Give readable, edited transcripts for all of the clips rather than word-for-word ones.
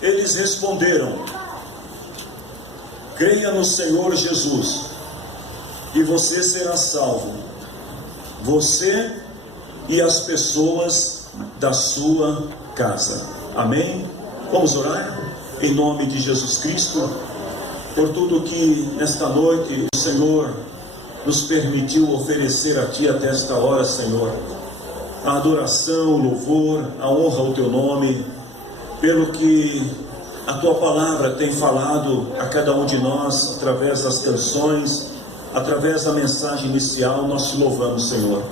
Eles responderam: creia no Senhor Jesus e você será salvo, você e as pessoas da sua casa. Amém? Vamos orar em nome de Jesus Cristo, por tudo que nesta noite o Senhor nos permitiu oferecer a Ti até esta hora, Senhor. A adoração, o louvor, a honra ao Teu nome, pelo que a Tua palavra tem falado a cada um de nós, através das canções, através da mensagem inicial. Nós Te louvamos, Senhor.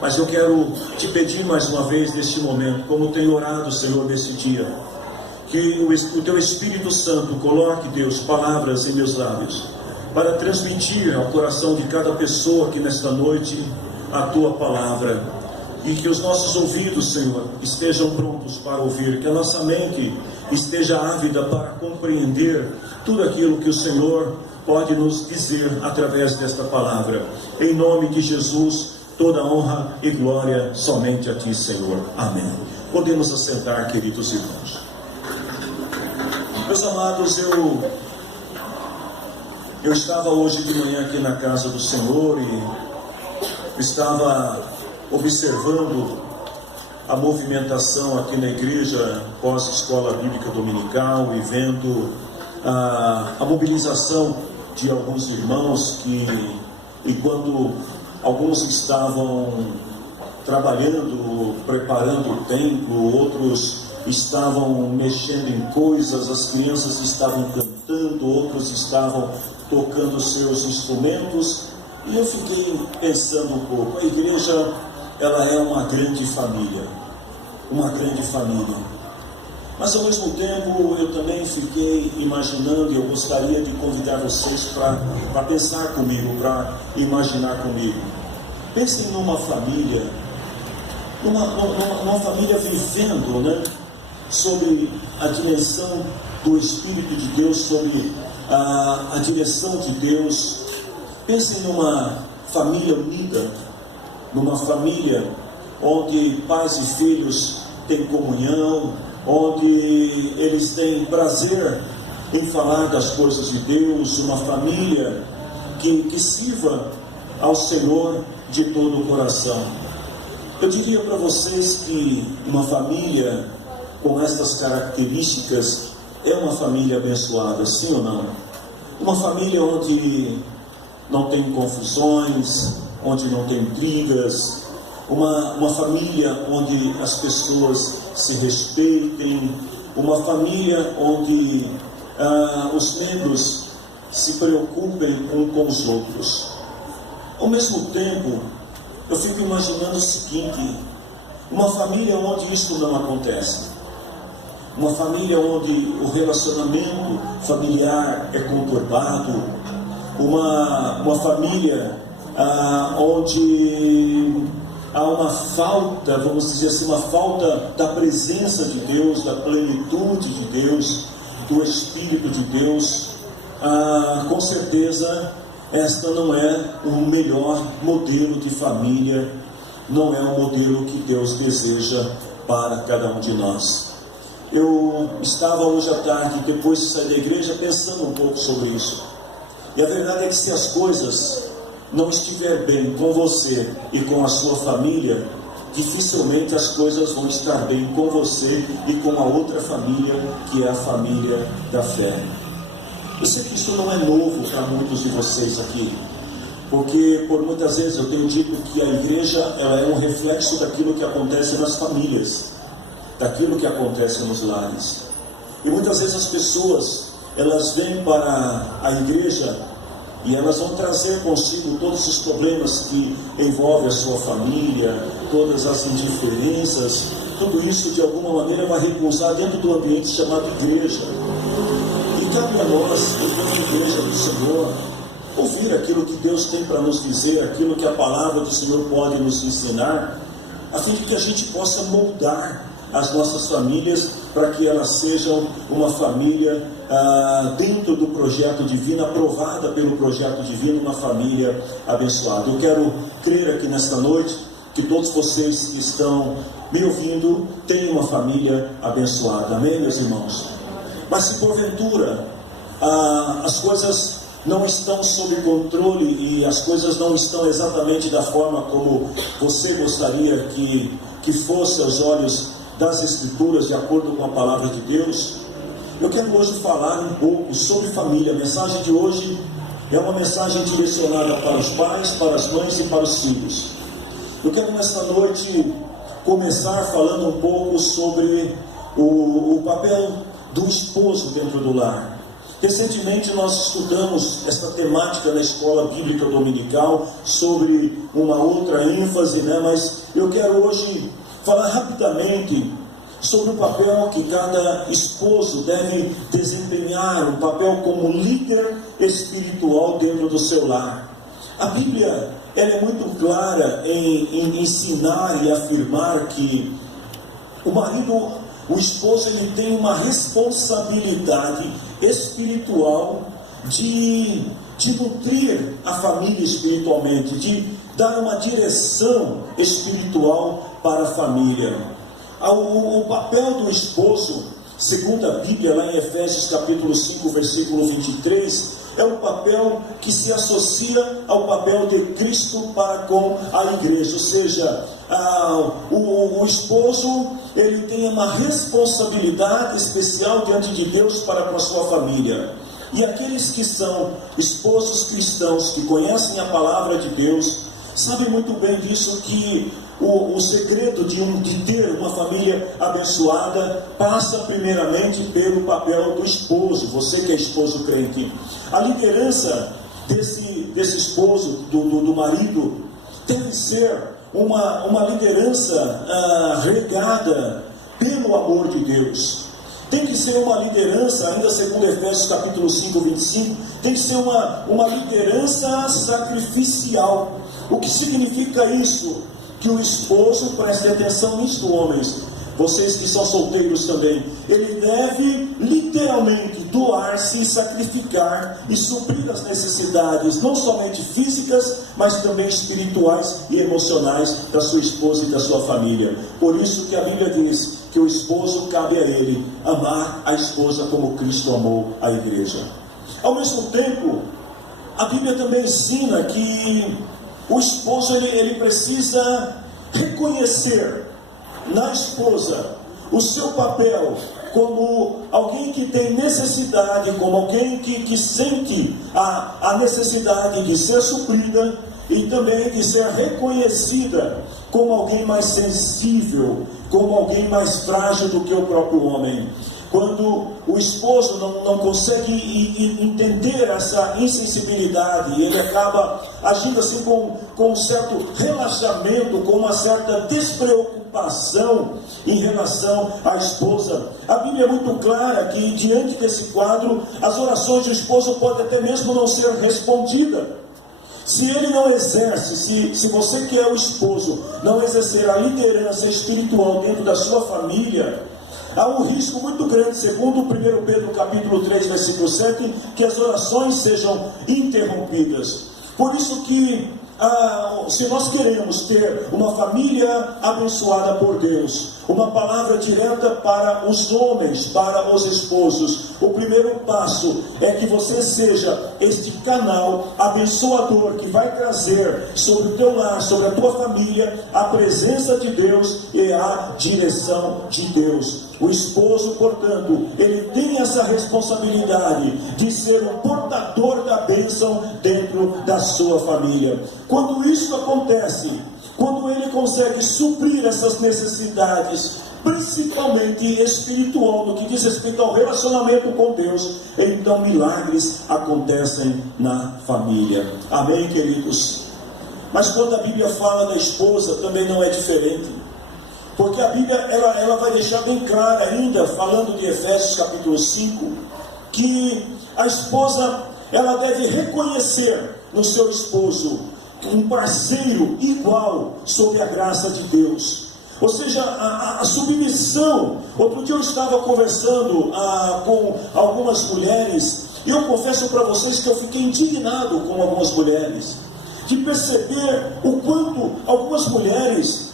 Mas eu quero Te pedir mais uma vez neste momento, como tenho orado, Senhor, nesse dia, que o Teu Espírito Santo coloque, Deus, palavras em meus lábios, para transmitir ao coração de cada pessoa aqui nesta noite a Tua palavra, e que os nossos ouvidos, Senhor, estejam prontos para ouvir, que a nossa mente esteja ávida para compreender tudo aquilo que o Senhor pode nos dizer através desta palavra. Em nome de Jesus, toda honra e glória somente a Ti, Senhor. Amém. Podemos assentar, queridos irmãos. Meus amados, eu estava hoje de manhã aqui na casa do Senhor e estava observando a movimentação aqui na igreja pós-escola bíblica dominical e vendo a mobilização de alguns irmãos e quando alguns estavam trabalhando, preparando o templo, outros estavam mexendo em coisas, as crianças estavam cantando, outros estavam tocando seus instrumentos, e eu fiquei pensando um pouco. A igreja, ela é uma grande família, mas ao mesmo tempo eu também fiquei imaginando, e eu gostaria de convidar vocês para pensar comigo, para imaginar comigo. Pensem numa família, numa família vivendo, né, sobre a direção do Espírito de Deus, sobre a direção de Deus. Pensem numa família unida, numa família onde pais e filhos têm comunhão, onde eles têm prazer em falar das coisas de Deus, uma família que sirva ao Senhor de todo o coração. Eu diria para vocês que uma família com estas características é uma família abençoada, sim ou não? Uma família onde não tem confusões, onde não tem brigas, uma família onde as pessoas se respeitem, uma família onde os membros se preocupem um com os outros. Ao mesmo tempo, eu fico imaginando o seguinte: uma família onde isso não acontece, uma família onde o relacionamento familiar é conturbado, uma família onde há uma falta, vamos dizer assim, uma falta da presença de Deus, da plenitude de Deus, do Espírito de Deus. Com certeza esta não é o melhor modelo de família, não é o modelo que Deus deseja para cada um de nós. Eu estava hoje à tarde, depois de sair da igreja, pensando um pouco sobre isso. E a verdade é que se as coisas não estiver bem com você e com a sua família, dificilmente as coisas vão estar bem com você e com a outra família, que é a família da fé. Eu sei que isso não é novo para muitos de vocês aqui, porque por muitas vezes eu tenho dito que a igreja, ela é um reflexo daquilo que acontece nas famílias, daquilo que acontece nos lares. E muitas vezes as pessoas, elas vêm para a igreja e elas vão trazer consigo todos os problemas que envolvem a sua família, todas as indiferenças, tudo isso de alguma maneira vai repousar dentro do ambiente chamado igreja. E cabe a nós, enquanto igreja do Senhor, ouvir aquilo que Deus tem para nos dizer, aquilo que a palavra do Senhor pode nos ensinar, a fim de que a gente possa moldar as nossas famílias para que elas sejam uma família dentro do projeto divino, aprovada pelo projeto divino, uma família abençoada. Eu quero crer aqui nesta noite que todos vocês que estão me ouvindo têm uma família abençoada. Amém, meus irmãos? Mas se porventura as coisas não estão sob controle e as coisas não estão exatamente da forma como você gostaria que fosse aos olhos das Escrituras, de acordo com a palavra de Deus, eu quero hoje falar um pouco sobre família. A mensagem de hoje é uma mensagem direcionada para os pais, para as mães e para os filhos. Eu quero nesta noite começar falando um pouco sobre o papel do esposo dentro do lar. Recentemente nós estudamos esta temática na escola bíblica dominical sobre uma outra ênfase, mas eu quero hoje falar rapidamente sobre o papel que cada esposo deve desempenhar, um papel como líder espiritual dentro do seu lar. A Bíblia ela é muito clara em ensinar e afirmar que o esposo ele tem uma responsabilidade espiritual de nutrir a família espiritualmente, de dar uma direção espiritual para a família. O papel do esposo, segundo a Bíblia, lá em Efésios capítulo 5, versículo 23, é um papel que se associa ao papel de Cristo para com a igreja, ou seja, o esposo ele tem uma responsabilidade especial diante de Deus para com a sua família. E aqueles que são esposos cristãos, que conhecem a palavra de Deus, sabem muito bem disso, que o segredo de ter uma família abençoada passa primeiramente pelo papel do esposo. Você que é esposo crente, a liderança desse esposo, do marido, deve ser uma liderança regada pelo amor de Deus. Tem que ser uma liderança, ainda segundo Efésios capítulo 5, 25, tem que ser uma liderança sacrificial. O que significa isso? Que o esposo, preste atenção nisso, homens, vocês que são solteiros também, ele deve literalmente doar-se e sacrificar e suprir as necessidades, não somente físicas, mas também espirituais e emocionais da sua esposa e da sua família. Por isso que a Bíblia diz que o esposo cabe a ele amar a esposa como Cristo amou a igreja. Ao mesmo tempo, a Bíblia também ensina que o esposo ele precisa reconhecer na esposa o seu papel como alguém que tem necessidade, como alguém que sente a necessidade de ser suprida e também de ser reconhecida como alguém mais sensível, como alguém mais frágil do que o próprio homem. Quando o esposo não consegue entender essa insensibilidade, ele acaba agindo assim com um certo relaxamento, com uma certa despreocupação em relação à esposa. A Bíblia é muito clara que diante desse quadro, as orações do esposo podem até mesmo não ser respondidas. Se ele não exerce, se você que é o esposo não exercer a liderança espiritual dentro da sua família, há um risco muito grande, segundo 1 Pedro capítulo 3, versículo 7, que as orações sejam interrompidas. Por isso que, se nós queremos ter uma família abençoada por Deus, uma palavra direta para os homens, para os esposos, o primeiro passo é que você seja este canal abençoador que vai trazer sobre o teu lar, sobre a tua família, a presença de Deus e a direção de Deus. O esposo, portanto, ele tem essa responsabilidade de ser um portador da bênção dentro da sua família. Quando isso acontece, quando ele consegue suprir essas necessidades, principalmente espiritual, no que diz respeito ao relacionamento com Deus, então milagres acontecem na família. Amém, queridos? Mas quando a Bíblia fala da esposa, também não é diferente. Porque a Bíblia ela vai deixar bem claro ainda, falando de Efésios capítulo 5, que a esposa ela deve reconhecer no seu esposo um parceiro igual sob a graça de Deus. Ou seja, a submissão. Outro dia eu estava conversando com algumas mulheres, e eu confesso para vocês que eu fiquei indignado com algumas mulheres, de perceber o quanto algumas mulheres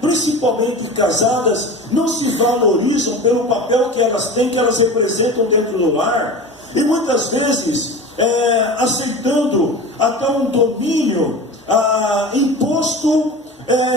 principalmente casadas, não se valorizam pelo papel que elas têm, que elas representam dentro do lar, e muitas vezes aceitando até um domínio imposto,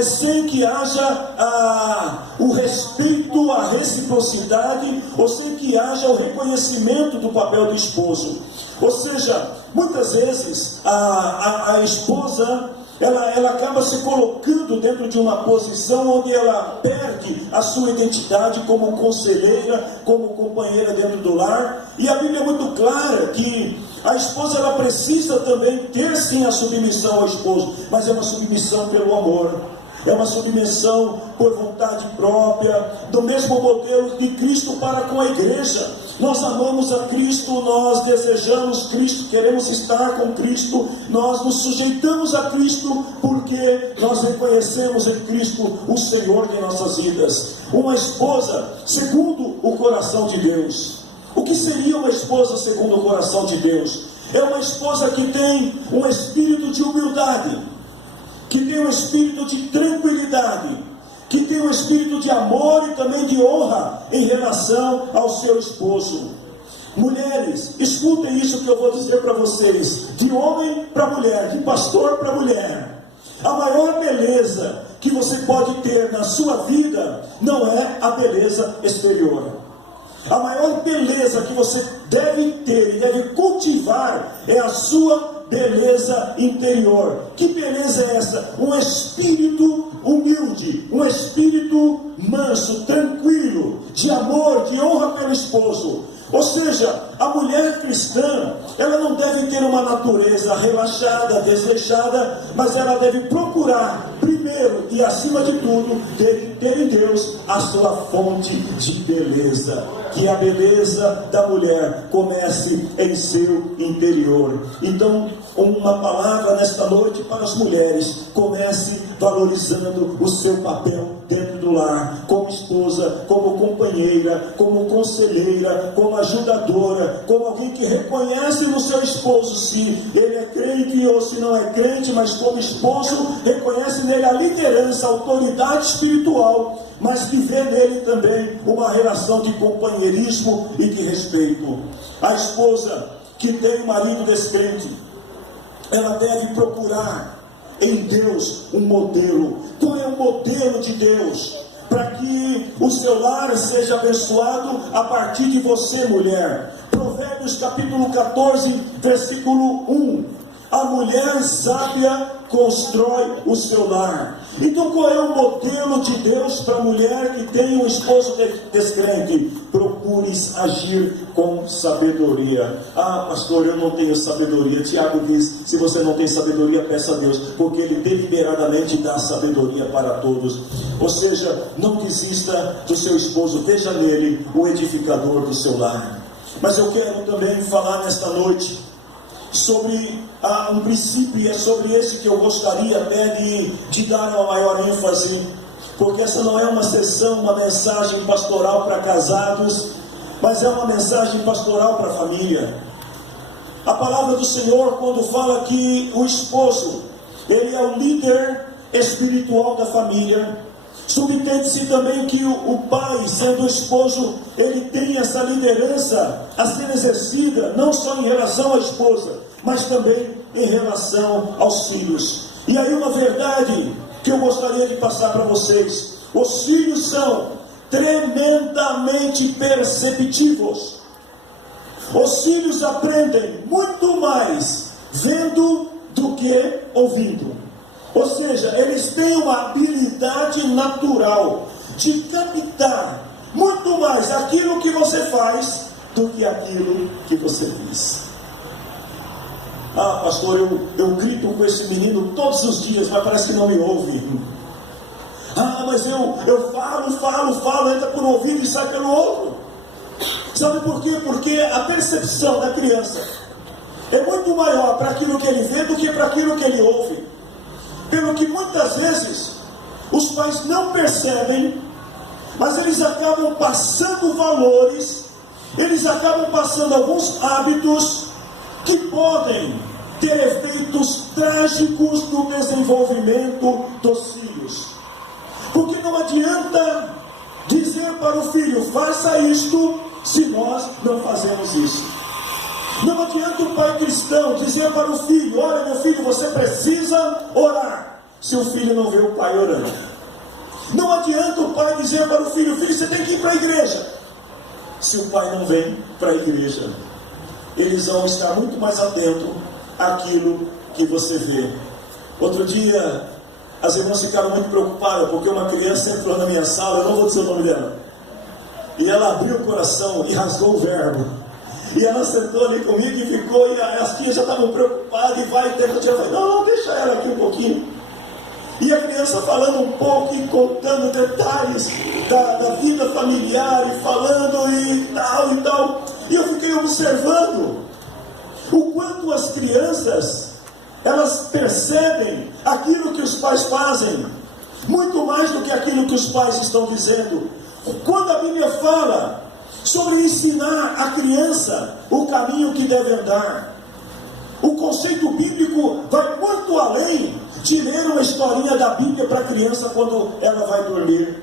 sem que haja o respeito, a reciprocidade, ou sem que haja o reconhecimento do papel do esposo. Ou seja, muitas vezes a esposa ela acaba se colocando dentro de uma posição onde ela perde a sua identidade como conselheira, como companheira dentro do lar. E a Bíblia é muito clara que a esposa ela precisa também ter sim a submissão ao esposo, mas é uma submissão pelo amor. É uma submissão por vontade própria, do mesmo modelo de Cristo para com a igreja. Nós amamos a Cristo, nós desejamos Cristo, queremos estar com Cristo, nós nos sujeitamos a Cristo porque nós reconhecemos em Cristo o Senhor de nossas vidas. Uma esposa segundo o coração de Deus. O que seria uma esposa segundo o coração de Deus? É uma esposa que tem um espírito de humildade, que tem um espírito de tranquilidade, que tem um espírito de amor e também de honra em relação ao seu esposo. Mulheres, escutem isso que eu vou dizer para vocês, de homem para mulher, de pastor para mulher. A maior beleza que você pode ter na sua vida não é a beleza exterior. A maior beleza que você deve ter e deve cultivar é a sua beleza interior. Que beleza é essa? Um espírito humilde, um espírito manso, tranquilo, de amor, de honra pelo esposo. Ou seja, a mulher cristã, ela não deve ter uma natureza relaxada, desleixada, mas ela deve procurar, primeiro e acima de tudo, ter em Deus a sua fonte de beleza. Que a beleza da mulher comece em seu interior. Então, uma palavra nesta noite para as mulheres: comece valorizando o seu papel dentro do lar, como esposa, como companheira, como conselheira, como ajudadora, como alguém que reconhece no seu esposo se ele é crente ou se não é crente, mas como esposo reconhece nele a liderança, a autoridade espiritual, mas que vê nele também uma relação de companheirismo e de respeito. A esposa que tem um marido descrente, ela deve procurar em Deus um modelo. Qual é o modelo de Deus? Para que o seu lar seja abençoado a partir de você, mulher. Provérbios capítulo 14, versículo 1. A mulher sábia constrói o seu lar. Então qual é o modelo de Deus para a mulher que tem um esposo descrente? Procures agir com sabedoria. Ah, pastor, eu não tenho sabedoria. Tiago diz: se você não tem sabedoria, peça a Deus, porque Ele deliberadamente dá sabedoria para todos. Ou seja, não desista do seu esposo, veja nele o edificador do seu lar. Mas eu quero também falar nesta noite sobre um princípio, e é sobre esse que eu gostaria até de dar uma maior ênfase, porque essa não é uma sessão, uma mensagem pastoral para casados, mas é uma mensagem pastoral para a família. A palavra do Senhor, quando fala que o esposo, ele é o líder espiritual da família, subtende-se também que o pai, sendo o esposo, ele tem essa liderança a ser exercida, não só em relação à esposa, mas também em relação aos filhos. E aí uma verdade que eu gostaria de passar para vocês: os filhos são tremendamente perceptivos. Os filhos aprendem muito mais vendo do que ouvindo. Ou seja, eles têm uma habilidade natural de captar muito mais aquilo que você faz do que aquilo que você diz. Ah, pastor, eu grito com esse menino todos os dias, mas parece que não me ouve. Ah, mas eu falo, entra por um ouvido e sai pelo outro. Sabe por quê? Porque a percepção da criança é muito maior para aquilo que ele vê do que para aquilo que ele ouve. Pelo que muitas vezes os pais não percebem, mas eles acabam passando valores, eles acabam passando alguns hábitos que podem ter efeitos trágicos no desenvolvimento dos filhos. Porque não adianta dizer para o filho, faça isto, se nós não fazemos isso. Não adianta o pai cristão dizer para o filho, olha meu filho, você precisa orar, se o filho não vê o pai orando. Não adianta o pai dizer para o filho, filho, você tem que ir para a igreja, se o pai não vem para a igreja. Eles vão estar muito mais atentos àquilo que você vê. Outro dia, as irmãs ficaram muito preocupadas, porque uma criança entrou na minha sala, eu não vou dizer o nome dela, e ela abriu o coração e rasgou o verbo. E ela sentou ali comigo e ficou, e as tias já estavam preocupadas, e vai ter que eu falei, não, deixa ela aqui um pouquinho. E a criança falando um pouco e contando detalhes da vida familiar, e falando e tal. E eu fiquei observando o quanto as crianças, elas percebem aquilo que os pais fazem, muito mais do que aquilo que os pais estão dizendo. Quando a Bíblia fala sobre ensinar a criança o caminho que deve andar, o conceito bíblico vai muito além de ler uma historinha da Bíblia para a criança quando ela vai dormir.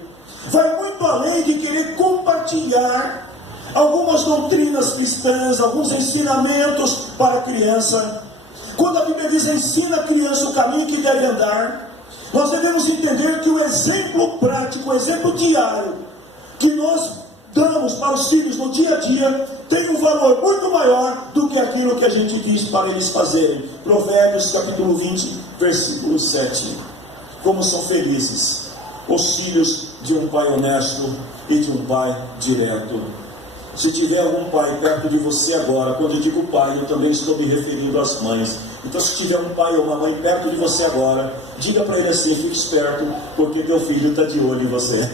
Vai muito além de querer compartilhar algumas doutrinas cristãs, alguns ensinamentos para a criança. Quando a Bíblia diz ensina a criança o caminho que deve andar, nós devemos entender que o exemplo prático, o exemplo diário que nós damos para os filhos no dia a dia tem um valor muito maior do que aquilo que a gente diz para eles fazerem. Provérbios capítulo 20, versículo 7. Como são felizes os filhos de um pai honesto e de um pai direto. Se tiver algum pai perto de você agora, quando eu digo pai, eu também estou me referindo às mães. Então, se tiver um pai ou uma mãe perto de você agora, diga para ele assim, fique esperto, porque teu filho está de olho em você.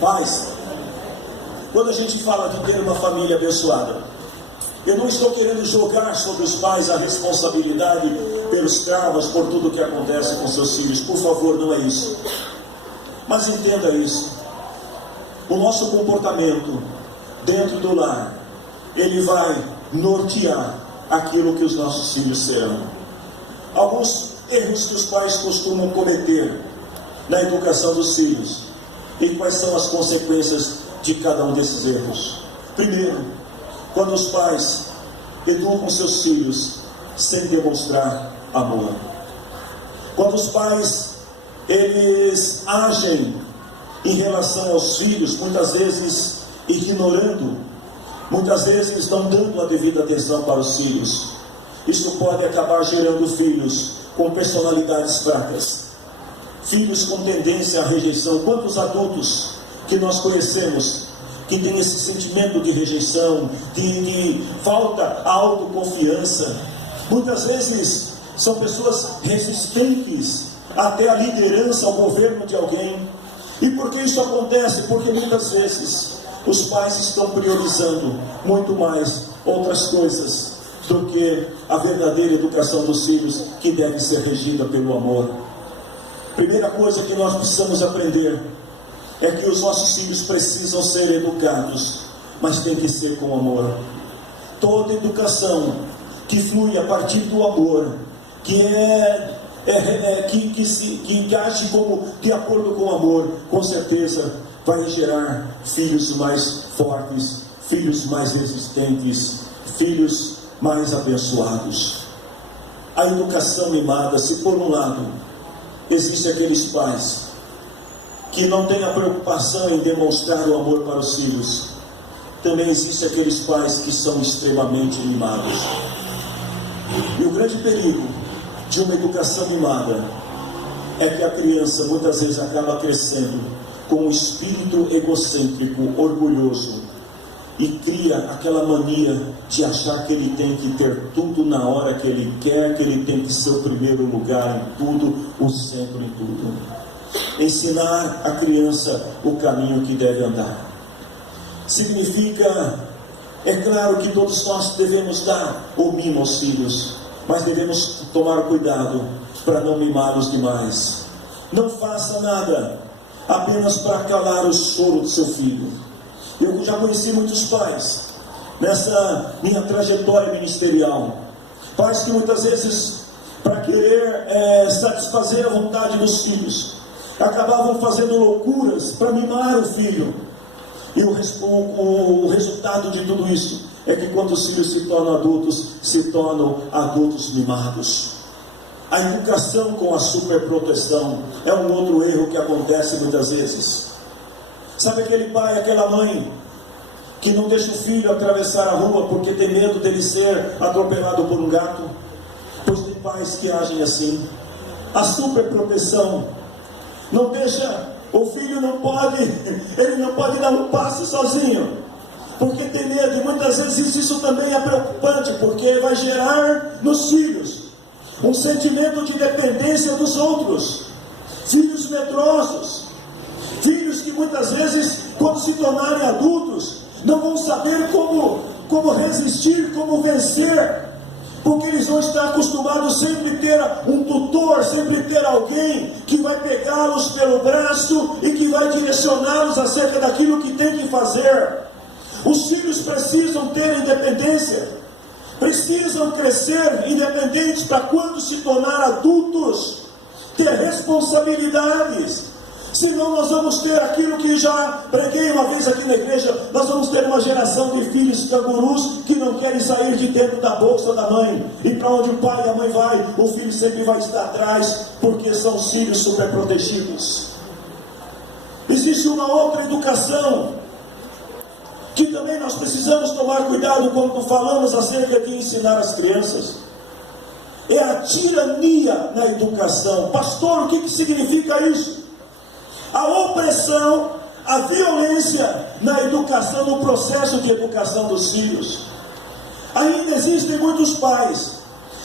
Pais, quando a gente fala de ter uma família abençoada, eu não estou querendo jogar sobre os pais a responsabilidade pelos traumas, por tudo que acontece com seus filhos. Por favor, não é isso. Mas entenda isso. O nosso comportamento dentro do lar, ele vai nortear aquilo que os nossos filhos serão. Alguns erros que os pais costumam cometer na educação dos filhos. E quais são as consequências de cada um desses erros? Primeiro, quando os pais educam seus filhos sem demonstrar amor. Quando os pais, eles agem em relação aos filhos, muitas vezes ignorando, muitas vezes não dando a devida atenção para os filhos. Isso pode acabar gerando filhos com personalidades fracas, filhos com tendência à rejeição. Quantos adultos que nós conhecemos que tem esse sentimento de rejeição, de falta à autoconfiança? Muitas vezes são pessoas resistentes até a liderança, ao governo de alguém. E por que isso acontece? Porque muitas vezes os pais estão priorizando muito mais outras coisas do que a verdadeira educação dos filhos, que deve ser regida pelo amor. Primeira coisa que nós precisamos aprender é que os nossos filhos precisam ser educados, mas tem que ser com amor. Toda educação que flui a partir do amor, que age como de acordo com o amor, com certeza vai gerar filhos mais fortes, filhos mais resistentes, filhos mais abençoados. A educação mimada, se por um lado existem aqueles pais que não têm a preocupação em demonstrar o amor para os filhos, também existem aqueles pais que são extremamente mimados. E o grande perigo de uma educação mimada é que a criança muitas vezes acaba crescendo com um espírito egocêntrico, orgulhoso, e cria aquela mania de achar que ele tem que ter tudo na hora que ele quer, que ele tem que ser o primeiro lugar em tudo, o centro em tudo. Ensinar a criança o caminho que deve andar significa, é claro que todos nós devemos dar o mimo aos filhos, mas devemos tomar cuidado para não mimá-los demais. Não faça nada apenas para calar o choro do seu filho. Eu já conheci muitos pais nessa minha trajetória ministerial, pais que muitas vezes para querer satisfazer a vontade dos filhos, acabavam fazendo loucuras para mimar o filho. E o resultado de tudo isso é que quando os filhos se tornam adultos mimados. A educação com a superproteção é um outro erro que acontece muitas vezes. Sabe aquele pai, aquela mãe que não deixa o filho atravessar a rua porque tem medo dele ser atropelado por um gato? Pois tem pais que agem assim. A superproteção não deixa, o filho ele não pode dar um passo sozinho, porque tem medo. E muitas vezes isso também é preocupante, porque vai gerar nos filhos um sentimento de dependência dos outros. Filhos medrosos, filhos que muitas vezes, quando se tornarem adultos, não vão saber como resistir, como vencer, porque eles vão estar acostumados sempre ter um tutor, sempre ter alguém que vai pegá-los pelo braço e que vai direcioná-los acerca daquilo que tem que fazer. Os filhos precisam ter independência, precisam crescer independentes para quando se tornar adultos, ter responsabilidades. Senão nós vamos ter aquilo que já preguei uma vez aqui na igreja, nós vamos ter uma geração de filhos cangurus que não querem sair de dentro da bolsa da mãe. E para onde o pai e a mãe vai, o filho sempre vai estar atrás, porque são os filhos superprotegidos. Existe uma outra educação que também nós precisamos tomar cuidado quando falamos acerca de ensinar as crianças. É a tirania na educação. Pastor, o que significa isso? A opressão, a violência na educação, no processo de educação dos filhos. Ainda existem muitos pais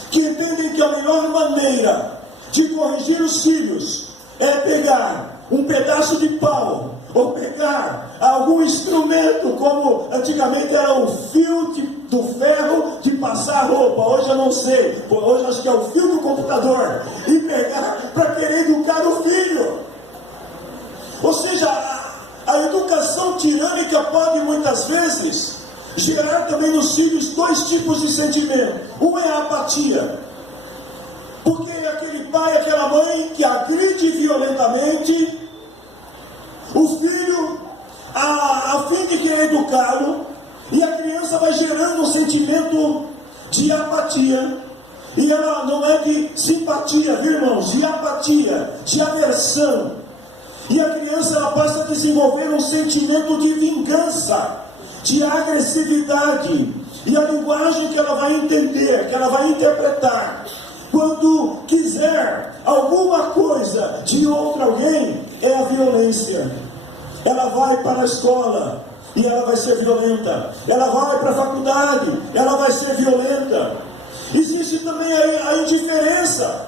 que entendem que a melhor maneira de corrigir os filhos é pegar um pedaço de pau, ou pegar algum instrumento, como antigamente era o fio do ferro de passar roupa. Hoje eu não sei, hoje acho que é o fio do computador, e pegar para querer educar o filho. Ou seja, a educação tirânica pode muitas vezes gerar também nos filhos dois tipos de sentimento. Um é a apatia, porque é aquele pai, aquela mãe que agride violentamente o filho a fim de querer educá-lo, e a criança vai gerando um sentimento de apatia. E ela não é de simpatia, viu, irmãos? De apatia, de aversão. E a criança ela passa a desenvolver um sentimento de vingança, de agressividade. E a linguagem que ela vai entender, que ela vai interpretar, quando quiser alguma coisa de outro alguém, é a violência. Ela vai para a escola e ela vai ser violenta. Ela vai para a faculdade, ela vai ser violenta. Existe também a indiferença.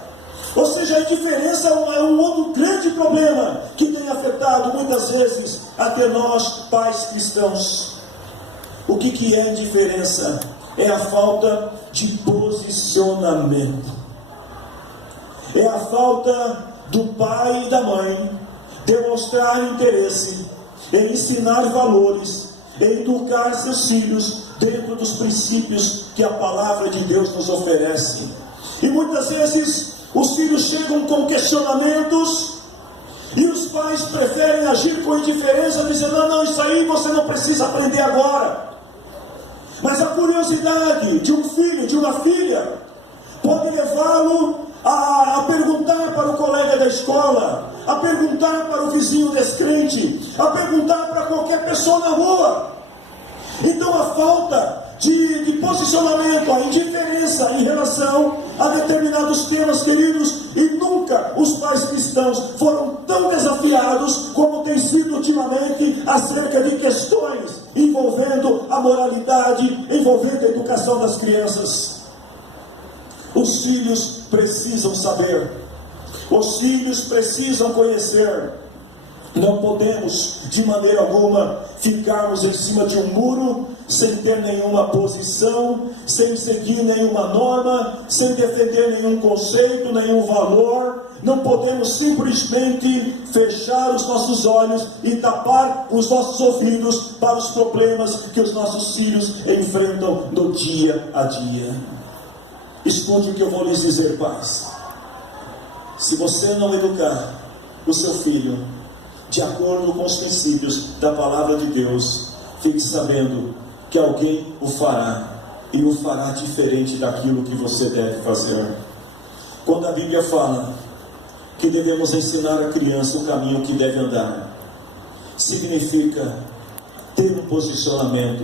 Ou seja, a indiferença é um outro grande problema que tem afetado muitas vezes até nós, pais cristãos. O que é indiferença? É a falta de posicionamento. É a falta do pai e da mãe demonstrar interesse em ensinar valores, em educar seus filhos dentro dos princípios que a palavra de Deus nos oferece. E muitas vezes os filhos chegam com questionamentos e os pais preferem agir com indiferença, dizendo: não, isso aí você não precisa aprender agora. Mas a curiosidade de um filho, de uma filha, pode levá-lo a perguntar para o colega da escola, a perguntar para o vizinho descrente, a perguntar para qualquer pessoa na rua. Então a falta de posicionamento, a indiferença em relação a determinados temas, queridos, e nunca os pais cristãos foram tão desafiados como tem sido ultimamente acerca de questões envolvendo a moralidade, envolvendo a educação das crianças. Os filhos precisam saber, os filhos precisam conhecer. Não podemos, de maneira alguma, ficarmos em cima de um muro, sem ter nenhuma posição, sem seguir nenhuma norma, sem defender nenhum conceito, nenhum valor. Não podemos simplesmente fechar os nossos olhos e tapar os nossos ouvidos para os problemas que os nossos filhos enfrentam no dia a dia. Escute o que eu vou lhes dizer, pais. Se você não educar o seu filho de acordo com os princípios da palavra de Deus, fique sabendo que alguém o fará, e o fará diferente daquilo que você deve fazer. Quando a Bíblia fala que devemos ensinar a criança o caminho que deve andar, significa ter um posicionamento,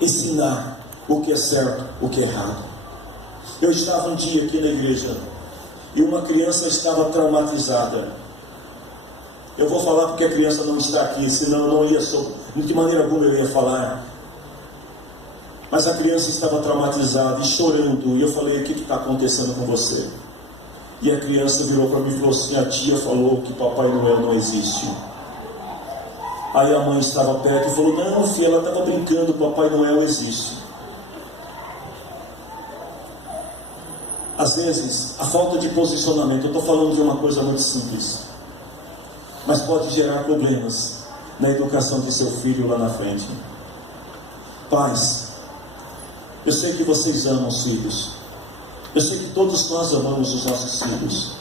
ensinar o que é certo, o que é errado. Eu estava um dia aqui na igreja e uma criança estava traumatizada. Eu vou falar porque a criança não está aqui, senão eu não ia, de maneira alguma eu ia falar. Mas a criança estava traumatizada e chorando, e eu falei: o que está acontecendo com você? E a criança virou para mim e falou assim: a tia falou que Papai Noel não existe. Aí a mãe estava perto e falou: não, filha, ela estava brincando, Papai Noel existe. Às vezes, a falta de posicionamento, eu estou falando de uma coisa muito simples, mas pode gerar problemas na educação de seu filho lá na frente. Pais, eu sei que vocês amam os filhos, eu sei que todos nós amamos os nossos filhos,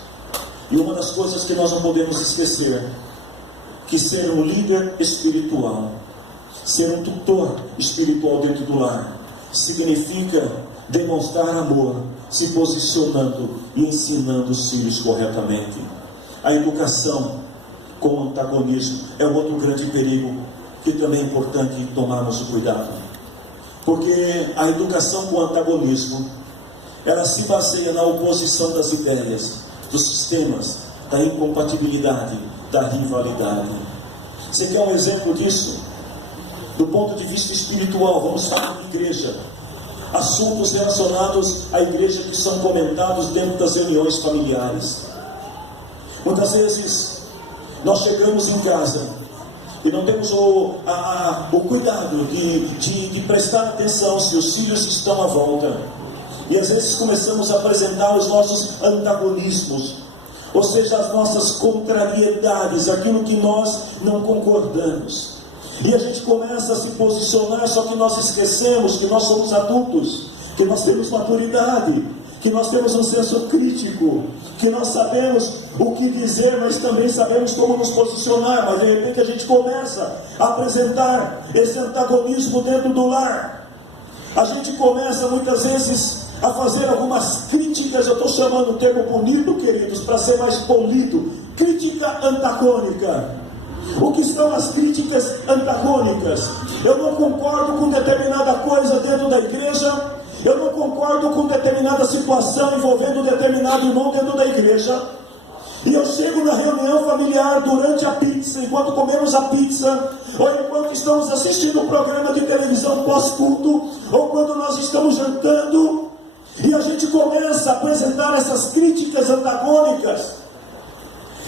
e uma das coisas que nós não podemos esquecer, que ser um líder espiritual, ser um tutor espiritual dentro do lar, significa demonstrar amor, se posicionando e ensinando os filhos corretamente. A educação com antagonismo é outro grande perigo, que também é importante tomarmos o cuidado, porque a educação com antagonismo, ela se baseia na oposição das ideias, dos sistemas, da incompatibilidade, da rivalidade. Você quer um exemplo disso? Do ponto de vista espiritual, vamos falar de igreja. Assuntos relacionados à igreja que são comentados dentro das reuniões familiares. Muitas vezes nós chegamos em casa e não temos o cuidado de prestar atenção se os filhos estão à volta, e às vezes começamos a apresentar os nossos antagonismos, ou seja, as nossas contrariedades, aquilo que nós não concordamos. E a gente começa a se posicionar, só que nós esquecemos que nós somos adultos, que nós temos maturidade, que nós temos um senso crítico, que nós sabemos o que dizer, mas também sabemos como nos posicionar. Mas de repente a gente começa a apresentar esse antagonismo dentro do lar. A gente começa muitas vezes a fazer algumas críticas, eu estou chamando o termo bonito, queridos, para ser mais polido, crítica antagônica. O que são as críticas antagônicas? Eu não concordo com determinada coisa dentro da igreja, eu não concordo com determinada situação envolvendo determinado irmão dentro da igreja, e eu chego na reunião familiar durante a pizza, enquanto comemos a pizza, ou enquanto estamos assistindo um programa de televisão pós-culto, ou quando nós estamos jantando, e a gente começa a apresentar essas críticas antagônicas.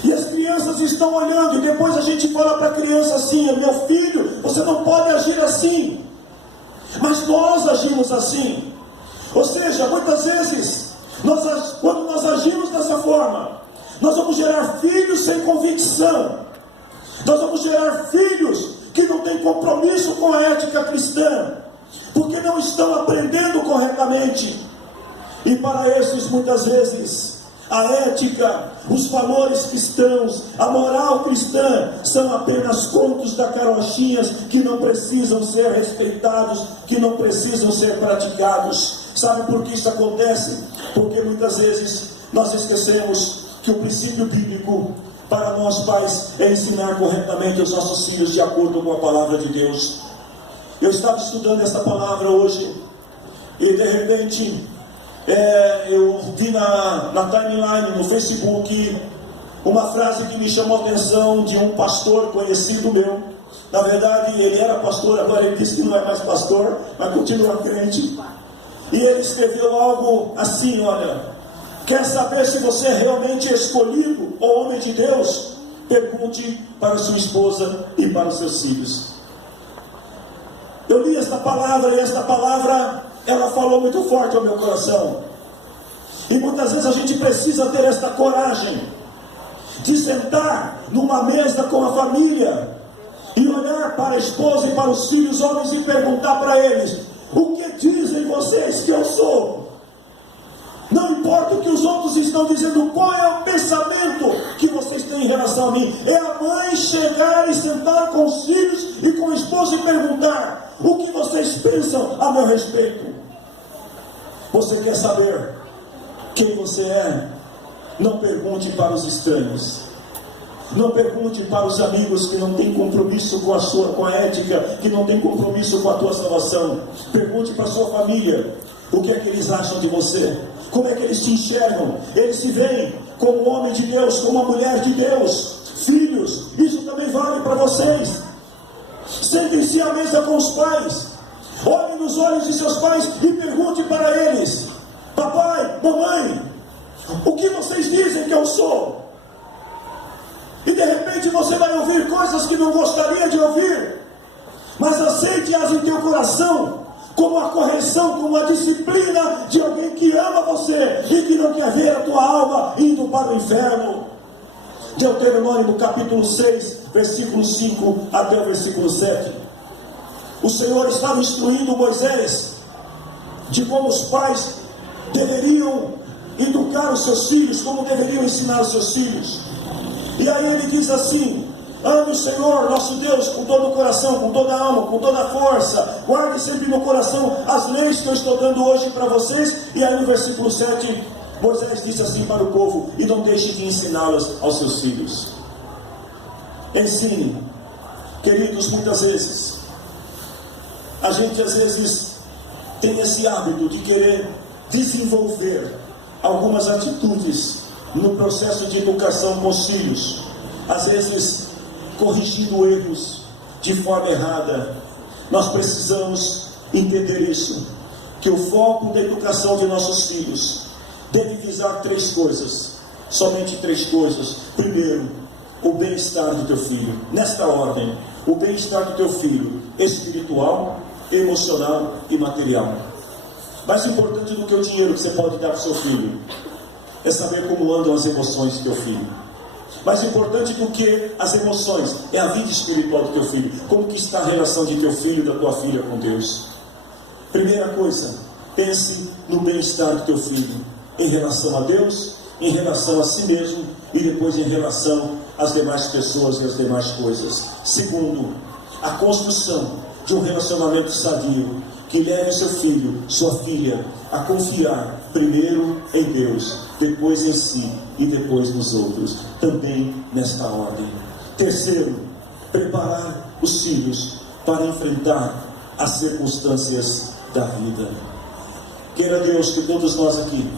E as crianças estão olhando, e depois a gente fala para a criança assim: meu filho, você não pode agir assim. Mas nós agimos assim. Ou seja, muitas vezes, quando nós agimos dessa forma, nós vamos gerar filhos sem convicção. Nós vamos gerar filhos que não têm compromisso com a ética cristã, porque não estão aprendendo corretamente. E para esses, muitas vezes, a ética, os valores cristãos, a moral cristã são apenas contos da carochinhas que não precisam ser respeitados, que não precisam ser praticados. Sabe por que isso acontece? Porque muitas vezes nós esquecemos que o princípio bíblico para nós pais é ensinar corretamente os nossos filhos de acordo com a palavra de Deus. Eu estava estudando essa palavra hoje e de repente eu vi na timeline, no Facebook, uma frase que me chamou a atenção de um pastor conhecido meu. Na verdade ele era pastor, agora ele disse que não é mais pastor, mas continua crente. E ele escreveu algo assim: olha, quer saber se você é realmente escolhido ou homem de Deus? Pergunte para sua esposa e para os seus filhos. Eu li esta palavra, e esta palavra ela falou muito forte ao meu coração. E muitas vezes a gente precisa ter esta coragem de sentar numa mesa com a família e olhar para a esposa e para os filhos homens e perguntar para eles: o que dizem vocês que eu sou? importa o que os outros estão dizendo. Qual é o pensamento que vocês têm em relação a mim? É a mãe chegar e sentar com os filhos e com o esposo e perguntar: o que vocês pensam a meu respeito? Você quer saber quem você é? Não pergunte para os estranhos. Não pergunte para os amigos que não têm compromisso com a ética, que não têm compromisso com a tua salvação. Pergunte para a sua família. O que é que eles acham de você? Como é que eles te enxergam? Eles se veem como um homem de Deus, como uma mulher de Deus. Filhos, isso também vale para vocês. Sentem-se à mesa com os pais. Olhe nos olhos de seus pais e pergunte para eles: papai, mamãe, o que vocês dizem que eu sou? E de repente você vai ouvir coisas que não gostaria de ouvir, mas aceite-as em teu coração, como a correção, como a disciplina de alguém que ama você e que não quer ver a tua alma indo para o inferno. Deuteronômio capítulo 6, versículo 5 até o versículo 7. O Senhor estava instruindo Moisés de como os pais deveriam educar os seus filhos, como deveriam ensinar os seus filhos. E aí ele diz assim: ame o Senhor nosso Deus com todo o coração, com toda a alma, com toda a força. Guarde sempre no coração as leis que eu estou dando hoje para vocês. E aí no versículo 7, Moisés disse assim para o povo: e não deixe de ensiná-las aos seus filhos. Ensine. Queridos, muitas vezes a gente às vezes tem esse hábito de querer desenvolver algumas atitudes no processo de educação com os filhos, às vezes corrigindo erros de forma errada. Nós precisamos entender isso, que o foco da educação de nossos filhos deve visar 3 coisas, somente 3 coisas. Primeiro, o bem-estar do teu filho, nesta ordem: o bem-estar do teu filho espiritual, emocional e material. Mais importante do que o dinheiro que você pode dar para o seu filho é saber como andam as emoções do teu filho. Mais importante do que as emoções é a vida espiritual do teu filho. Como que está a relação de teu filho e da tua filha com Deus? Primeira coisa, pense no bem-estar do teu filho, em relação a Deus, em relação a si mesmo e depois em relação às demais pessoas e às demais coisas. Segundo, a construção de um relacionamento sadio, que leve seu filho, sua filha, a confiar primeiro em Deus, depois em si e depois nos outros, também nesta ordem. Terceiro, preparar os filhos para enfrentar as circunstâncias da vida. Queira Deus que todos nós aqui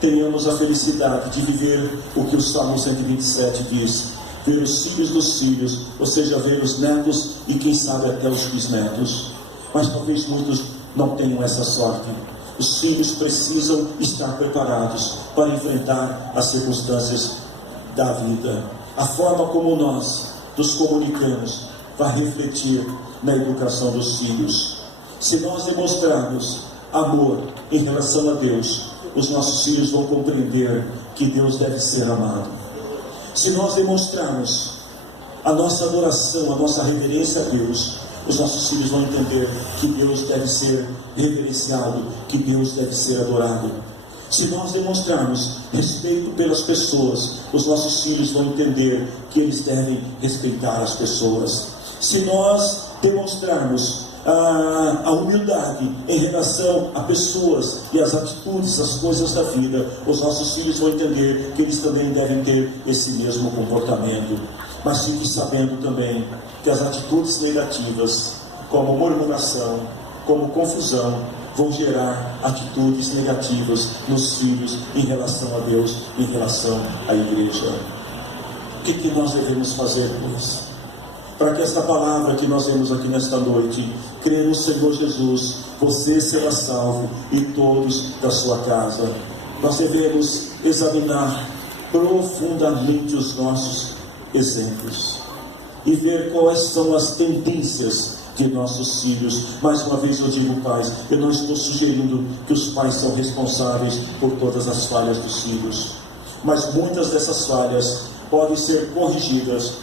tenhamos a felicidade de viver o que o Salmo 127 diz: ver os filhos dos filhos, ou seja, ver os netos e quem sabe até os bisnetos. Mas talvez muitos não tenham essa sorte. Os filhos precisam estar preparados para enfrentar as circunstâncias da vida. A forma como nós nos comunicamos vai refletir na educação dos filhos. Se nós demonstrarmos amor em relação a Deus, os nossos filhos vão compreender que Deus deve ser amado. Se nós demonstrarmos a nossa adoração, a nossa reverência a Deus, os nossos filhos vão entender que Deus deve ser reverenciado, que Deus deve ser adorado. Se nós demonstrarmos respeito pelas pessoas, os nossos filhos vão entender que eles devem respeitar as pessoas. Se nós demonstrarmos a humildade em relação a pessoas e as atitudes, as coisas da vida, os nossos filhos vão entender que eles também devem ter esse mesmo comportamento. Mas fique sabendo também que as atitudes negativas, como murmuração, como confusão, vão gerar atitudes negativas nos filhos em relação a Deus, em relação à igreja. O que nós devemos fazer, pois? Para que essa palavra que nós vemos aqui nesta noite, crer no Senhor Jesus, você será salvo e todos da sua casa. Nós devemos examinar profundamente os nossos exemplos e ver quais são as tendências de nossos filhos. Mais uma vez eu digo, pais, eu não estou sugerindo que os pais são responsáveis por todas as falhas dos filhos, mas muitas dessas falhas podem ser corrigidas,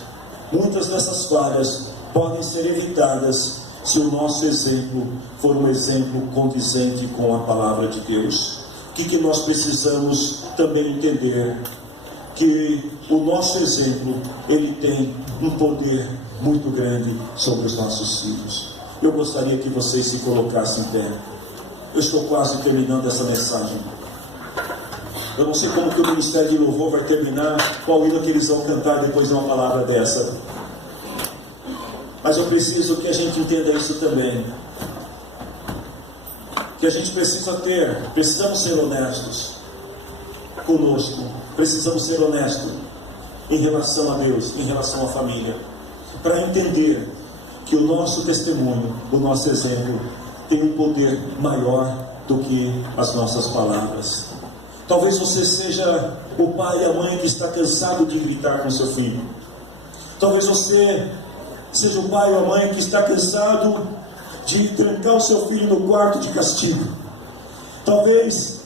muitas dessas falhas podem ser evitadas se o nosso exemplo for um exemplo condizente com a palavra de Deus. que nós precisamos também entender? Que o nosso exemplo, ele tem um poder muito grande sobre os nossos filhos. Eu gostaria que vocês se colocassem em pé. Eu estou quase terminando essa mensagem. Eu não sei como que o Ministério de Louvor vai terminar, qual hino que eles vão cantar depois de uma palavra dessa. Mas eu preciso que a gente entenda isso também. Que a gente precisamos ser honestos conosco. Precisamos ser honestos em relação a Deus, em relação à família, para entender que o nosso testemunho, o nosso exemplo, tem um poder maior do que as nossas palavras. Talvez você seja o pai e a mãe que está cansado de gritar com seu filho. Talvez você seja o pai ou a mãe que está cansado de trancar o seu filho no quarto de castigo. Talvez,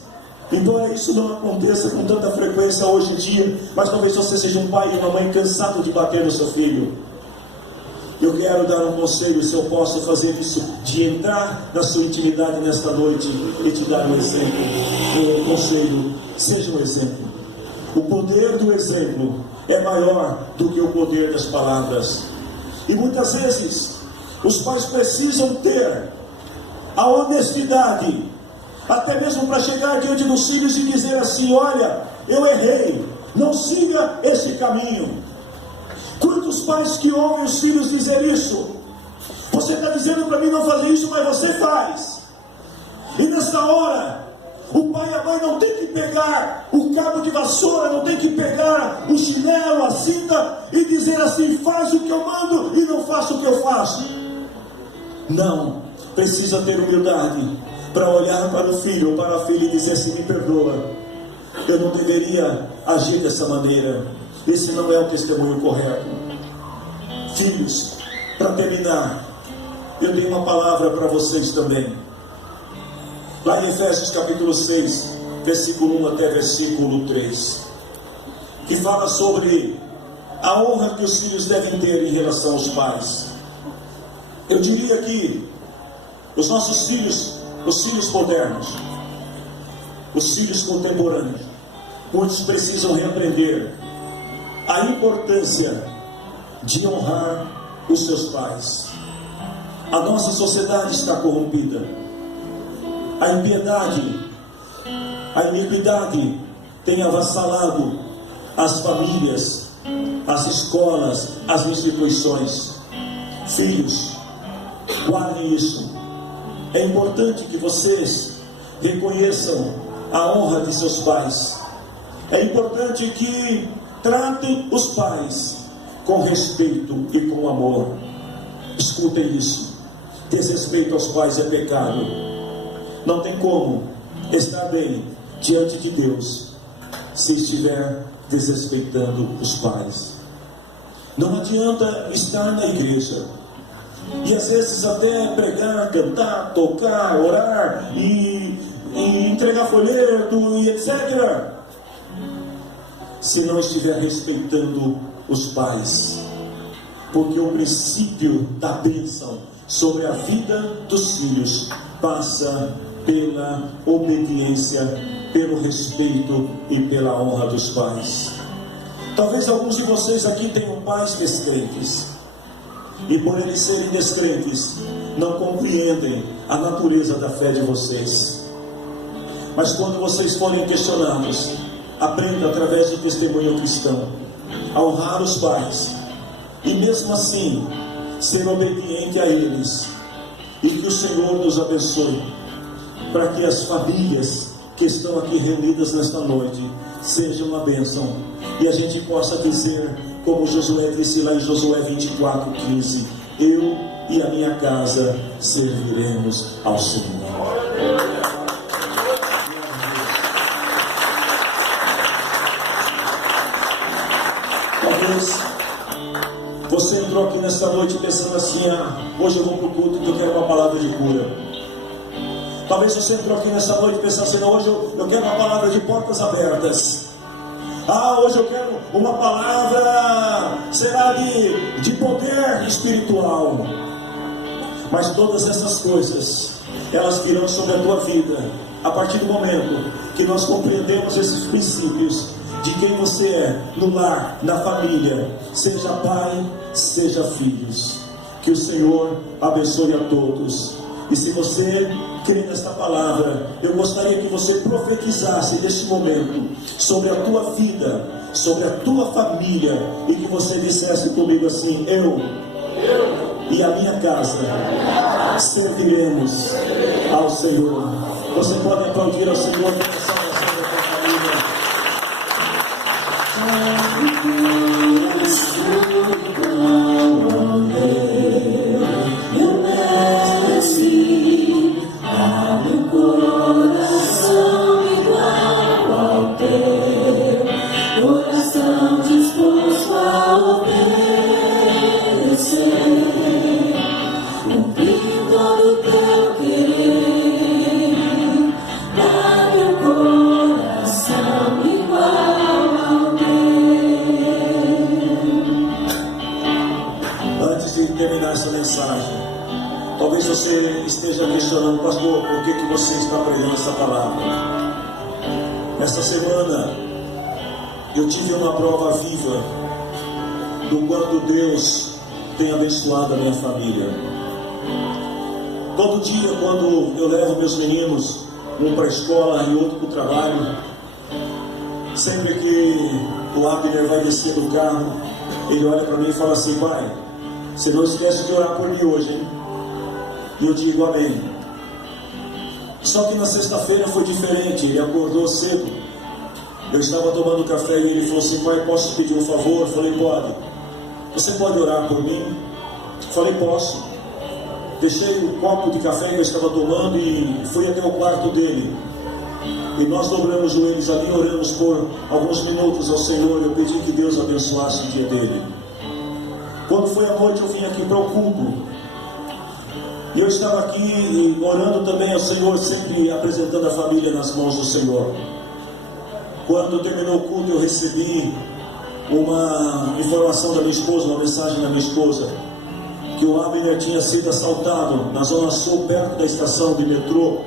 embora isso não aconteça com tanta frequência hoje em dia, mas talvez você seja um pai e uma mãe cansado de bater no seu filho. Eu quero dar um conselho, se eu posso fazer isso, de entrar na sua intimidade nesta noite e te dar um exemplo. Um conselho, seja um exemplo. O poder do exemplo é maior do que o poder das palavras. E muitas vezes, os pais precisam ter a honestidade, até mesmo para chegar diante dos filhos e dizer assim: olha, eu errei, não siga esse caminho. Quantos pais que ouvem os filhos dizer isso? Você está dizendo para mim não fazer isso, mas você faz. E nessa hora, o pai e a mãe não tem que pegar o cabo de vassoura, não tem que pegar o chinelo, a cinta e dizer assim: faz o que eu mando e não faça o que eu faço. Não, precisa ter humildade para olhar para o filho ou para a filha e dizer assim: me perdoa, eu não deveria agir dessa maneira. Esse não é o testemunho correto. Filhos, para terminar, eu dei uma palavra para vocês também. Lá em Efésios capítulo 6, versículo 1 até versículo 3, que fala sobre a honra que os filhos devem ter em relação aos pais. Eu diria que os nossos filhos, os filhos modernos, os filhos contemporâneos, muitos precisam reaprender a importância de honrar os seus pais. A nossa sociedade está corrompida. A impiedade, a iniquidade tem avassalado as famílias, as escolas, as instituições. Filhos, guardem isso. É importante que vocês reconheçam a honra de seus pais. É importante que tratem os pais com respeito e com amor. Escutem isso: desrespeito aos pais é pecado. Não tem como estar bem diante de Deus se estiver desrespeitando os pais. Não adianta estar na igreja e às vezes até pregar, cantar, tocar, orar e entregar folheto e etc., se não estiver respeitando os pais. Porque o princípio da bênção sobre a vida dos filhos passa pela obediência, pelo respeito e pela honra dos pais. Talvez alguns de vocês aqui tenham pais descrentes, e por eles serem descrentes, não compreendem a natureza da fé de vocês. Mas quando vocês forem questionados, aprenda através do testemunho cristão a honrar os pais, e mesmo assim ser obediente a eles, e que o Senhor nos abençoe, para que as famílias que estão aqui reunidas nesta noite sejam uma bênção, e a gente possa dizer, como Josué disse lá em Josué 24:15: eu e a minha casa serviremos ao Senhor. Talvez você entrou aqui nesta noite pensando assim: hoje eu vou para o culto que eu quero uma palavra de cura. Talvez você entrou aqui nessa noite pensando assim: hoje eu quero uma palavra de portas abertas. Hoje eu quero uma palavra, será de poder espiritual. Mas todas essas coisas, elas virão sobre a tua vida a partir do momento que nós compreendemos esses princípios de quem você é no lar, na família, seja pai, seja filhos. Que o Senhor abençoe a todos. E se você crê nesta palavra, eu gostaria que você profetizasse neste momento sobre a tua vida, sobre a tua família, e que você dissesse comigo assim: eu e a minha casa serviremos ao Senhor. Você pode aplaudir ao Senhor pela salvação da tua família. Talvez você esteja questionando: pastor, por que você está pregando essa palavra? Esta semana eu tive uma prova viva do quanto Deus tem abençoado a minha família. Todo dia, quando eu levo meus meninos, um para a escola e outro para o trabalho, sempre que o Abner vai descer do carro, ele olha para mim e fala assim: pai, você não esquece de orar por mim hoje, hein? E eu digo amém. Só que na sexta-feira foi diferente. Ele acordou cedo. Eu estava tomando café e ele falou assim: pai, posso te pedir um favor? Eu falei: pode. Você pode orar por mim? Eu falei: posso. Deixei o copo de café que eu estava tomando e fui até o quarto dele. E nós dobramos os joelhos ali, oramos por alguns minutos ao Senhor. Eu pedi que Deus abençoasse o dia dele. Quando foi à noite, eu vim aqui para o culto. E eu estava aqui orando também ao Senhor, sempre apresentando a família nas mãos do Senhor. Quando terminou o culto, eu recebi uma informação da minha esposa, uma mensagem da minha esposa, que o Abner tinha sido assaltado na Zona Sul, perto da estação de metrô,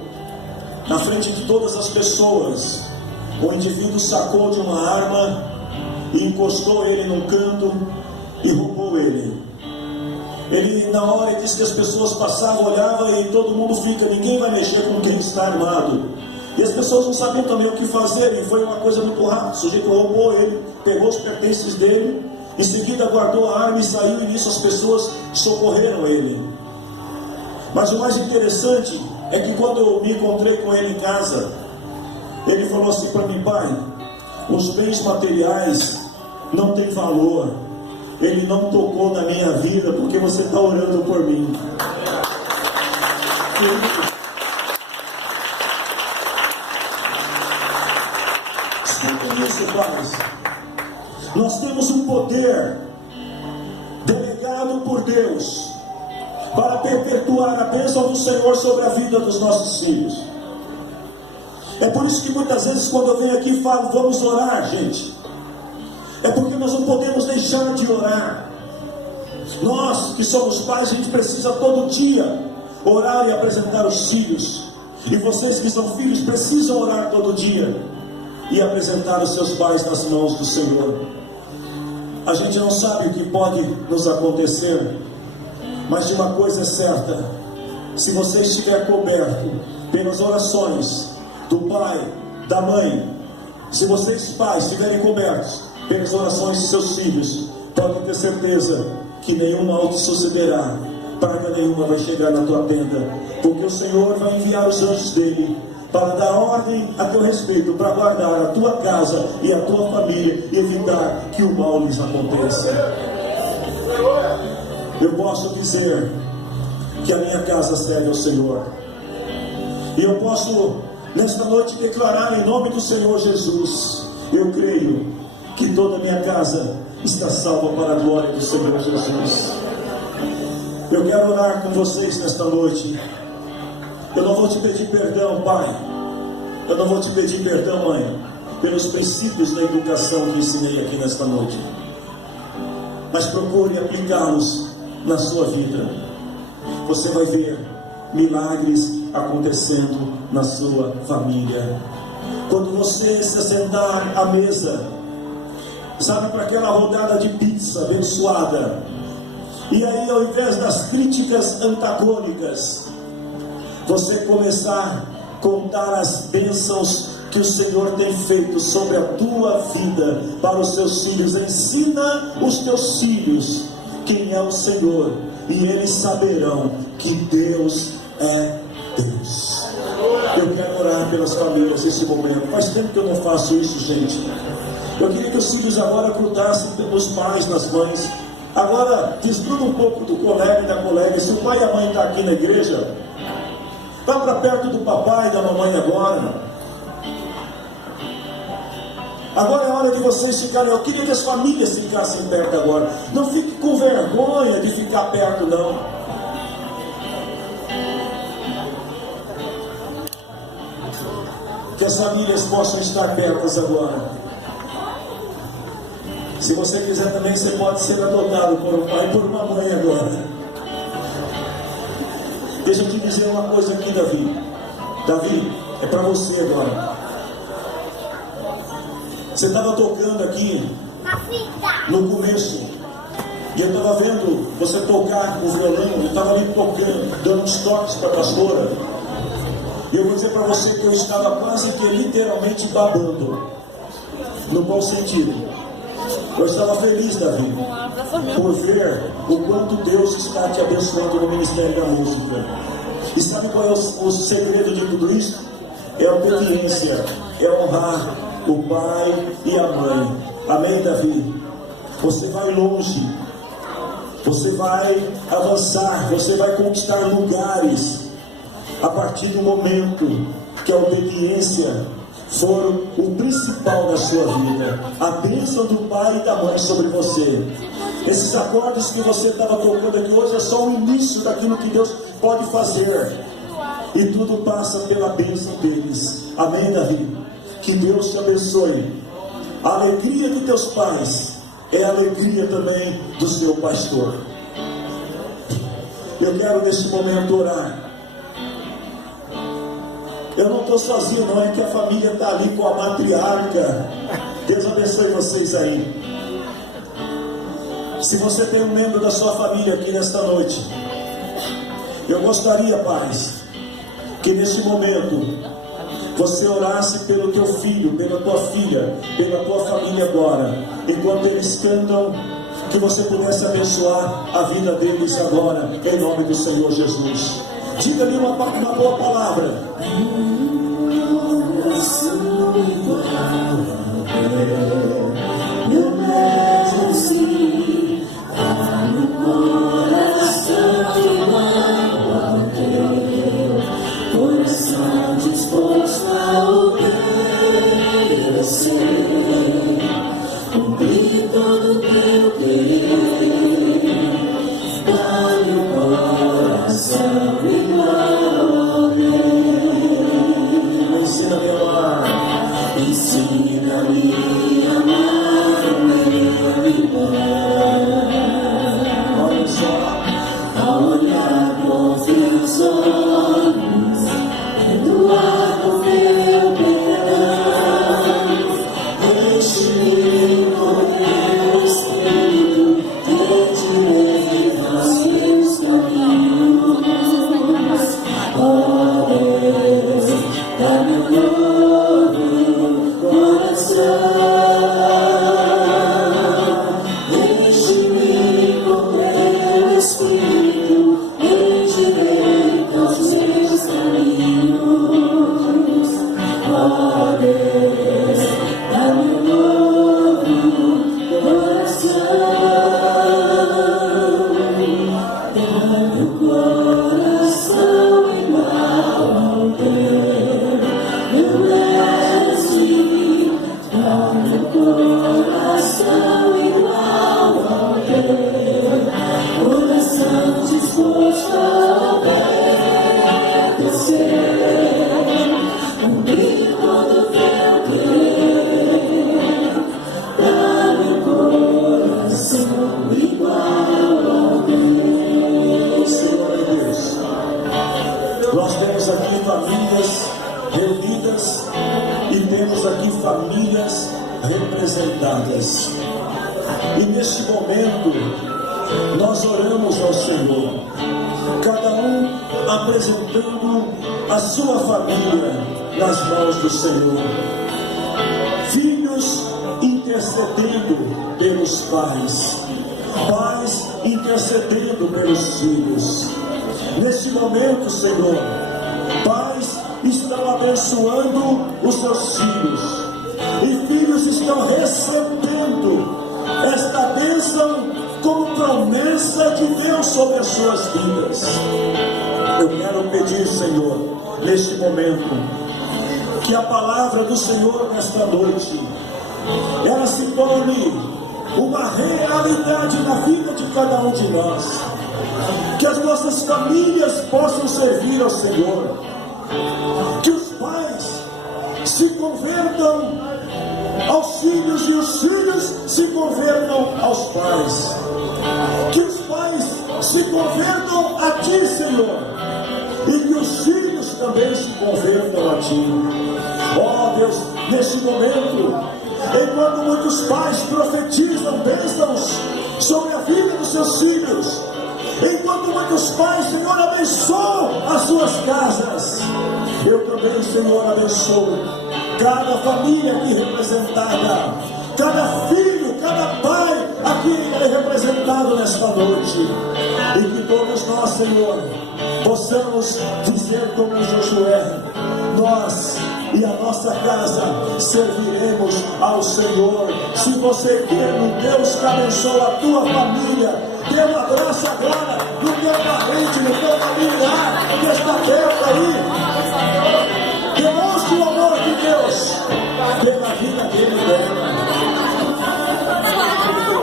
na frente de todas as pessoas. O indivíduo sacou de uma arma e encostou ele num canto e roubou ele. Ele, na hora, disse que as pessoas passavam, olhavam e todo mundo fica: ninguém vai mexer com quem está armado. E as pessoas não sabiam também o que fazer, e foi uma coisa muito rápida. O sujeito roubou ele, pegou os pertences dele, em seguida guardou a arma e saiu, e nisso as pessoas socorreram ele. Mas o mais interessante é que quando eu me encontrei com ele em casa, ele falou assim para mim: pai, os bens materiais não têm valor. Ele não tocou na minha vida porque você está orando por mim. Escutem isso, pais. Nós temos um poder delegado por Deus para perpetuar a bênção do Senhor sobre a vida dos nossos filhos. É por isso que muitas vezes quando eu venho aqui e falo: vamos orar, gente, é porque nós não podemos deixar de orar. Nós que somos pais, a gente precisa todo dia orar e apresentar os filhos. E vocês que são filhos precisam orar todo dia e apresentar os seus pais nas mãos do Senhor. A gente não sabe o que pode nos acontecer, mas de uma coisa é certa: se você estiver coberto pelas orações do pai, da mãe, se vocês pais estiverem cobertos pelas orações de seus filhos, podem ter certeza que nenhum mal te sucederá, praga nenhuma vai chegar na tua tenda, porque o Senhor vai enviar os anjos dele para dar ordem a teu respeito, para guardar a tua casa e a tua família e evitar que o mal lhes aconteça. Eu posso dizer que a minha casa serve ao Senhor, e eu posso nesta noite declarar em nome do Senhor Jesus: eu creio que toda a minha casa está salva para a glória do Senhor Jesus. Eu quero orar com vocês nesta noite. Eu não vou te pedir perdão, pai. Eu não vou te pedir perdão, mãe, pelos princípios da educação que ensinei aqui nesta noite. Mas procure aplicá-los na sua vida. Você vai ver milagres acontecendo na sua família. Quando você se sentar à mesa, sabe, para aquela rodada de pizza abençoada, e aí ao invés das críticas antagônicas, você começar a contar as bênçãos que o Senhor tem feito sobre a tua vida para os teus filhos. Ensina os teus filhos quem é o Senhor, e eles saberão que Deus é Deus. Eu quero orar pelas famílias nesse momento. Faz tempo que eu não faço isso, gente. Eu queria que os filhos agora grudassem nos pais, nas mães. Agora, desgruda um pouco do colega e da colega. Se o pai e a mãe estão aqui na igreja, vá para perto do papai e da mamãe agora. Agora é hora de vocês ficarem. Eu queria que as famílias ficassem perto agora. Não fique com vergonha de ficar perto, não. Que as famílias possam estar perto agora. Se você quiser também, você pode ser adotado por um pai e por uma mãe agora. Deixa eu te dizer uma coisa aqui, Davi. Davi, é para você agora. Você estava tocando aqui no começo, e eu estava vendo você tocar o violão. Eu estava ali tocando, dando uns toques para a pastora, e eu vou dizer para você que eu estava quase que literalmente babando, no bom sentido. Eu estava feliz, Davi, por ver o quanto Deus está te abençoando no ministério da música. E sabe qual é o segredo de tudo isso? É a obediência, é honrar o pai e a mãe. Amém, Davi? Você vai longe, você vai avançar, você vai conquistar lugares a partir do momento que a obediência for o principal da sua vida. A bênção do pai e da mãe sobre você. Esses acordes que você estava tocando aqui hoje é só o início daquilo que Deus pode fazer, e tudo passa pela bênção deles. Amém, Davi? Que Deus te abençoe. A alegria de teus pais é a alegria também do seu pastor. Eu quero neste momento orar. Eu não estou sozinho, não, é que a família está ali com a matriarca. Deus abençoe vocês aí. Se você tem um membro da sua família aqui nesta noite, eu gostaria, pais, que neste momento você orasse pelo teu filho, pela tua filha, pela tua família agora, enquanto eles cantam, que você pudesse abençoar a vida deles agora, em nome do Senhor Jesus. Diga-lhe uma boa palavra. famílias representadas. E neste momento, nós oramos ao Senhor, cada um apresentando a sua família nas mãos do Senhor. Filhos intercedendo pelos pais, pais intercedendo pelos filhos. Neste momento, Senhor, pais estão abençoando os seus filhos, e filhos estão recebendo esta bênção como promessa de Deus sobre as suas vidas. Eu quero pedir, Senhor, neste momento, que a palavra do Senhor nesta noite, ela se torne uma realidade na vida de cada um de nós, que as nossas famílias possam servir ao Senhor, que os pais se convertam aos filhos e os filhos se convertam aos pais, que os pais se convertam a Ti, Senhor, e que os filhos também se convertam a Ti. Ó Deus, neste momento, enquanto muitos pais profetizam bênçãos sobre a vida dos seus filhos, enquanto muitos pais, Senhor, abençoam as suas casas, eu também, Senhor, abençoo cada família aqui representada, cada filho, cada pai aqui representado nesta noite, e que todos nós, Senhor, possamos dizer como Josué: nós e a nossa casa serviremos ao Senhor. Se você quer no Deus que abençoa a tua família, dê um abraço agora no teu parente, no teu familiar que está perto aí. Demonstre o amor de Deus pela vida dele e dela.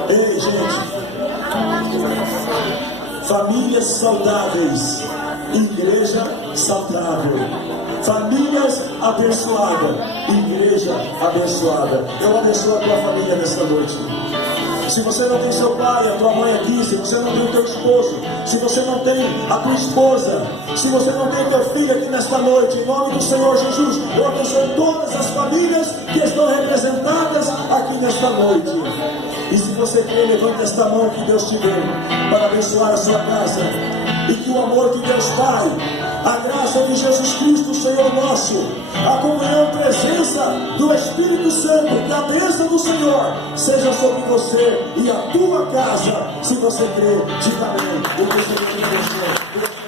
Ei, gente, famílias saudáveis, igreja saudável. Famílias abençoadas, igreja abençoada. Eu abençoo a tua família nesta noite. Se você não tem seu pai, a tua mãe aqui, se você não tem o teu esposo, se você não tem a tua esposa, se você não tem teu filho aqui nesta noite, em nome do Senhor Jesus, eu abençoo todas as famílias que estão representadas aqui nesta noite. E se você quer, levante esta mão que Deus te deu para abençoar a sua casa, e que o amor de Deus Pai, a graça de Jesus Cristo, Senhor nosso, a comunhão e presença do Espírito Santo, que a bênção do Senhor seja sobre você e a tua casa. Se você crê, diga amém. O que você crê.